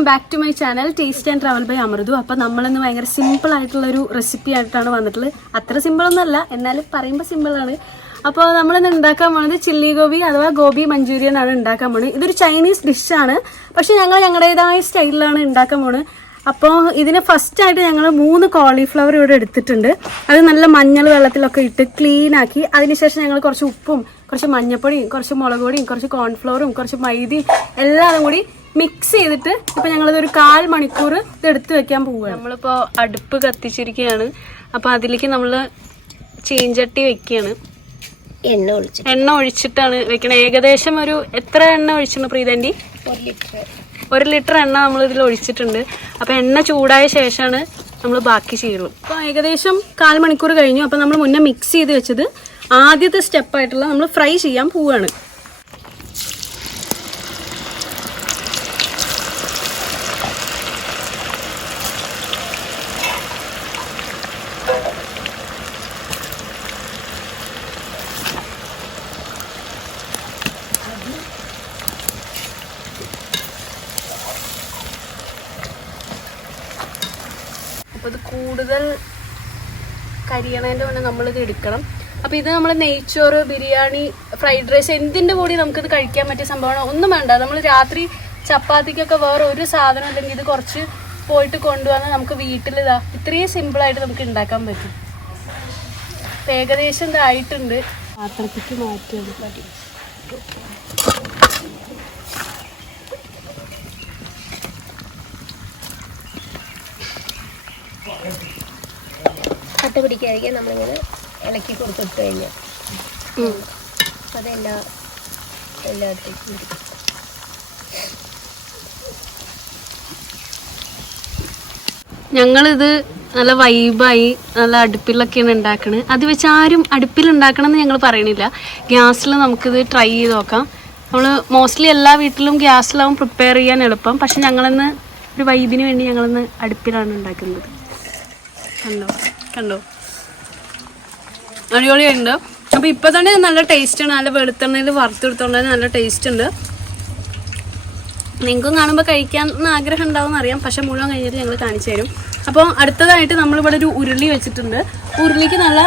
Welcome back to my channel taste and travel by Amrithu. അപ്പോൾ നമ്മളിന്ന് ഭയങ്കര സിമ്പിൾ ആയിട്ടുള്ളൊരു റെസിപ്പി ആയിട്ടാണ് വന്നിട്ടുള്ളത്. അത്ര സിമ്പിളൊന്നുമല്ല, എന്നാലും പറയുമ്പോൾ സിമ്പിളാണ്. അപ്പോൾ നമ്മളിന്ന് ഉണ്ടാക്കാൻ പോകുന്നത് ചില്ലി ഗോബി അഥവാ ഗോബി മഞ്ചൂരിയൻ ആണ് ഉണ്ടാക്കാൻ പോകുന്നത്. ഇതൊരു ചൈനീസ് ഡിഷാണ്, പക്ഷെ ഞങ്ങൾ ഞങ്ങളുടേതായ സ്റ്റൈലിലാണ് ഉണ്ടാക്കാൻ പോകുന്നത്. അപ്പോൾ ഇതിന് ഫസ്റ്റായിട്ട് ഞങ്ങൾ 3 കോളിഫ്ലവർ ഇവിടെ എടുത്തിട്ടുണ്ട്. അത് നല്ല മഞ്ഞൾ വെള്ളത്തിലൊക്കെ ഇട്ട് ക്ലീൻ ആക്കി, അതിനുശേഷം ഞങ്ങൾ കുറച്ച് ഉപ്പും കുറച്ച് മഞ്ഞപ്പൊടിയും കുറച്ച് മുളക് പൊടിയും കുറച്ച് കോൺഫ്ലവറും കുറച്ച് മൈദയും എല്ലാം കൂടി മിക്സ് ചെയ്തിട്ട് ഇപ്പം ഞങ്ങളിതൊരു 1/4 മണിക്കൂർ ഇത് എടുത്ത് വെക്കാൻ പോവുകയാണ്. നമ്മളിപ്പോൾ അടുപ്പ് കത്തിച്ചിരിക്കുകയാണ്. അപ്പോൾ അതിലേക്ക് നമ്മൾ ചീഞ്ചട്ടി വെക്കുകയാണ്. എണ്ണ ഒഴിച്ചിട്ടാണ് വെക്കണത്. ഏകദേശം ഒരു എത്ര എണ്ണ ഒഴിച്ചിട്ടുണ്ട് പ്രീതൻ്റെ? 1 ലിറ്റർ എണ്ണ നമ്മൾ ഇതിൽ ഒഴിച്ചിട്ടുണ്ട്. അപ്പോൾ എണ്ണ ചൂടായ ശേഷമാണ് നമ്മൾ ബാക്കി ചെയ്യുള്ളൂ. അപ്പോൾ ഏകദേശം 1/4 മണിക്കൂർ കഴിഞ്ഞു. അപ്പോൾ നമ്മൾ മുന്നേ മിക്സ് ചെയ്ത് വെച്ചത് ആദ്യത്തെ സ്റ്റെപ്പായിട്ടുള്ള നമ്മൾ ഫ്രൈ ചെയ്യാൻ പോവുകയാണ്. അപ്പോൾ ഇത് കൂടുതൽ കരിയണേൻ്റെ മുന്നേ നമ്മളിത് എടുക്കണം. അപ്പോൾ ഇത് നമ്മൾ നെയ്ച്ചോറ്, ബിരിയാണി, ഫ്രൈഡ് റൈസ് എന്തിൻ്റെ കൂടി നമുക്കിത് കഴിക്കാൻ പറ്റിയ സംഭവമാണ്. ഒന്നും വേണ്ട, നമ്മൾ രാത്രി ചപ്പാത്തിക്കൊക്കെ വേറെ ഒരു സാധനം അല്ലെങ്കിൽ ഇത് കുറച്ച് പോയിട്ട് കൊണ്ടുവന്നാൽ നമുക്ക് വീട്ടിൽ ഇത്രയും സിമ്പിളായിട്ട് നമുക്ക് ഉണ്ടാക്കാൻ പറ്റും. അപ്പോൾ ഏകദേശം ഇതായിട്ടുണ്ട്. പാത്രത്തിക്ക് മാറ്റിയത് മതി. കട്ട പിടിക്കാതിരിക്കാൻ നമ്മളിങ്ങനെ ഇളക്കി കൊടുത്തിട്ട് കഴിഞ്ഞാൽ എല്ലായിടത്തേക്കും ഞങ്ങളിത് നല്ല വൈബായി നല്ല അടുപ്പിലൊക്കെയാണ് ഉണ്ടാക്കണത്. അത് വെച്ച് ആരും അടുപ്പിൽ ഉണ്ടാക്കണം എന്ന് ഞങ്ങൾ പറയണില്ല. ഗ്യാസിൽ നമുക്കിത് ട്രൈ ചെയ്ത് നോക്കാം. നമ്മൾ മോസ്റ്റ്ലി എല്ലാ വീട്ടിലും ഗ്യാസിലാവും പ്രിപ്പയർ ചെയ്യാൻ എളുപ്പം. പക്ഷെ ഞങ്ങളിന്ന് ഒരു വൈബിന് വേണ്ടി ഞങ്ങളിന്ന് അടുപ്പിലാണ് ഉണ്ടാക്കുന്നത്. കണ്ടോ അടിപൊളിയുണ്ട്. അപ്പോൾ ഇപ്പോൾ തന്നെ നല്ല ടേസ്റ്റാണ്. നല്ല വെളുത്തെണ്ണയിൽ വറുത്തെടുത്തോണ്ട് നല്ല ടേസ്റ്റ് ഉണ്ട്. നിങ്ങൾക്കും കാണുമ്പോൾ കഴിക്കാൻ ആഗ്രഹം ഉണ്ടാവും എന്നറിയാം, പക്ഷെ മുഴുവൻ കഴിഞ്ഞിട്ട് ഞങ്ങൾ കാണിച്ചു തരും. അപ്പോൾ അടുത്തതായിട്ട് നമ്മളിവിടെ ഒരു ഉരുളി വെച്ചിട്ടുണ്ട്. ഉരുളിക്ക് നല്ല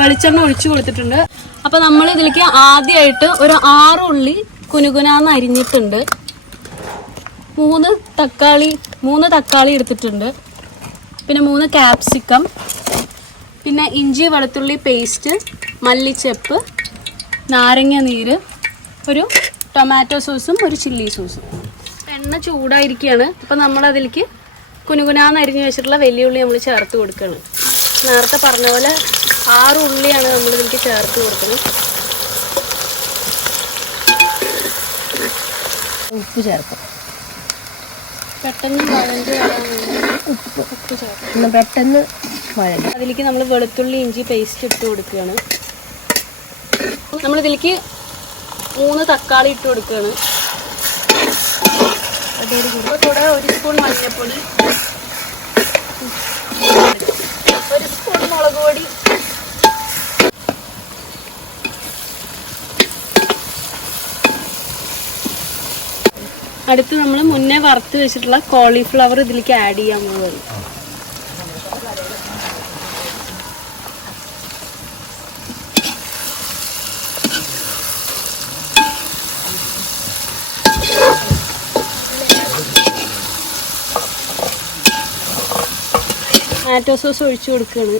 വെളിച്ചെണ്ണ ഒഴിച്ചു കൊടുത്തിട്ടുണ്ട്. അപ്പോൾ നമ്മൾ ഇതിലേക്ക് ആദ്യമായിട്ട് ഒരു 6 ഉള്ളി കുനുകുനാന്ന് അരിഞ്ഞിട്ടുണ്ട്. 3 തക്കാളി എടുത്തിട്ടുണ്ട്. പിന്നെ 3 ക്യാപ്സിക്കം, പിന്നെ ഇഞ്ചി വെളുത്തുള്ളി പേസ്റ്റ്, മല്ലിച്ചപ്പ്, നാരങ്ങ നീര്, ഒരു ടൊമാറ്റോ സോസും ഒരു ചില്ലി സോസും. എണ്ണ ചൂടായിരിക്കുകയാണ്. അപ്പോൾ നമ്മളതിലേക്ക് കുനുകുനാന്ന് അരിഞ്ഞ് വെച്ചിട്ടുള്ള വലിയ ഉള്ളി നമ്മൾ ചേർത്ത് കൊടുക്കുകയാണ്. നേരത്തെ പറഞ്ഞ പോലെ 6 ഉള്ളിയാണ് നമ്മളിതിലേക്ക് ചേർത്ത് കൊടുക്കുന്നത്. ഉപ്പ് ചേർക്കും. പെട്ടെന്ന് വഴഞ്ഞ് ഉപ്പ് ചേർക്കും. പെട്ടെന്ന് വഴഞ്ഞ് അതിലേക്ക് നമ്മൾ വെളുത്തുള്ളി ഇഞ്ചി പേസ്റ്റ് ഇട്ട് കൊടുക്കുകയാണ്. നമ്മളിതിലേക്ക് 3 തക്കാളി ഇട്ട് കൊടുക്കുകയാണ്. കൂടെ 1 സ്പൂൺ മഞ്ഞൾപ്പൊടി, 1 സ്പൂൺ മുളക് പൊടി, അടുത്ത് നമ്മൾ മുന്നേ വറുത്ത് വെച്ചിട്ടുള്ള കോളിഫ്ലവർ ഇതിലേക്ക് ആഡ് ചെയ്യാൻ പോകുന്നത്. ടൊമാറ്റോ സോസ് ഒഴിച്ചു കൊടുക്കുകയാണ്.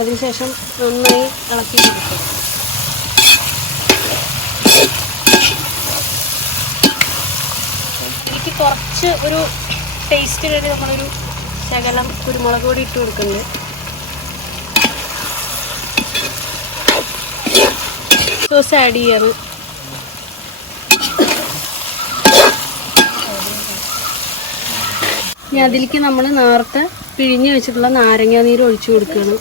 അതിനുശേഷം നന്നായി ഇളക്കി കൊടുക്കും. എനിക്ക് കുറച്ച് ഒരു ടേസ്റ്റ് വേണ്ടി നമ്മളൊരു ശകലം കുരുമുളക് പൊടി ഇട്ട് കൊടുക്കുന്നുണ്ട്. സോസ് ആഡ് ചെയ്യാറ്. ഇനി അതിലേക്ക് നമ്മൾ നേരത്തെ പിഴിഞ്ഞ് വെച്ചിട്ടുള്ള നാരങ്ങ നീര് ഒഴിച്ചു കൊടുക്കുകയാണ്.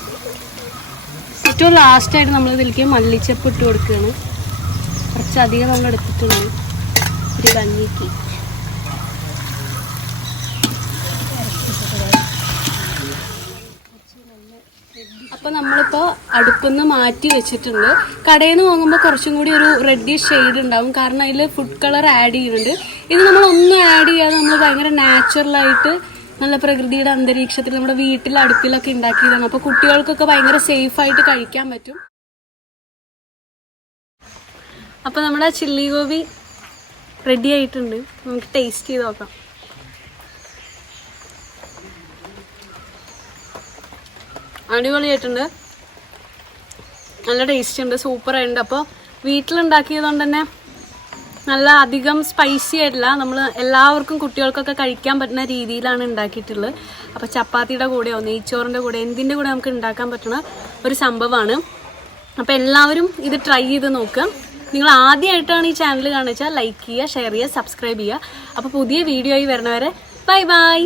ഏറ്റവും ലാസ്റ്റായിട്ട് നമ്മൾ ഇതിലേക്ക് മല്ലിച്ചപ്പ് ഇട്ട് കൊടുക്കുകയാണ്. കുറച്ചധികം നമ്മൾ എടുത്തിട്ടുണ്ട് ഒരു ഭംഗിക്ക്. അപ്പോൾ നമ്മളിപ്പോൾ അടുപ്പിന്ന് മാറ്റി വെച്ചിട്ടുണ്ട്. കടയിൽ നിന്ന് വാങ്ങുമ്പോൾ കുറച്ചും കൂടി ഒരു റെഡിഷ് ഷെയ്ഡ് ഉണ്ടാവും, കാരണം അതിൽ ഫുഡ് കളർ ആഡ് ചെയ്യുന്നുണ്ട്. ഇത് നമ്മളൊന്നും ആഡ് ചെയ്യാതെ നമ്മൾ ഭയങ്കര നാച്ചുറലായിട്ട് നല്ല പ്രകൃതിയുടെ അന്തരീക്ഷത്തിൽ നമ്മുടെ വീട്ടിൽ അടുപ്പിലൊക്കെ ഉണ്ടാക്കിയതാണ്. അപ്പോൾ കുട്ടികൾക്കൊക്കെ ഭയങ്കര സേഫായിട്ട് കഴിക്കാൻ പറ്റും. അപ്പോൾ നമ്മുടെ ചില്ലി ഗോബി റെഡി ആയിട്ടുണ്ട്. നമുക്ക് ടേസ്റ്റ് ചെയ്ത് നോക്കാം. അടിപൊളിയായിട്ടുണ്ട്, നല്ല ടേസ്റ്റ് ഉണ്ട്, സൂപ്പറായിട്ടുണ്ട്. അപ്പോൾ വീട്ടിലുണ്ടാക്കിയത് കൊണ്ട് തന്നെ നല്ല അധികം സ്പൈസി ആയിട്ടില്ല, നമ്മൾ എല്ലാവർക്കും കുട്ടികൾക്കൊക്കെ കഴിക്കാൻ പറ്റുന്ന രീതിയിലാണ് ഉണ്ടാക്കിയിട്ടുള്ളത്. അപ്പോൾ ചപ്പാത്തിയുടെ കൂടെയോ നെയ്ച്ചോറിൻ്റെ കൂടെ എന്തിൻ്റെ കൂടെ നമുക്ക് ഉണ്ടാക്കാൻ പറ്റുന്ന ഒരു സംഭവമാണ്. അപ്പോൾ എല്ലാവരും ഇത് ട്രൈ ചെയ്ത് നോക്കുക. നിങ്ങൾ ആദ്യമായിട്ടാണ് ഈ ചാനൽ കാണുക വെച്ചാൽ ലൈക്ക് ചെയ്യുക, ഷെയർ ചെയ്യുക, സബ്സ്ക്രൈബ് ചെയ്യുക. അപ്പോൾ പുതിയ വീഡിയോ ആയി വരുന്നവരെ ബൈ ബൈ.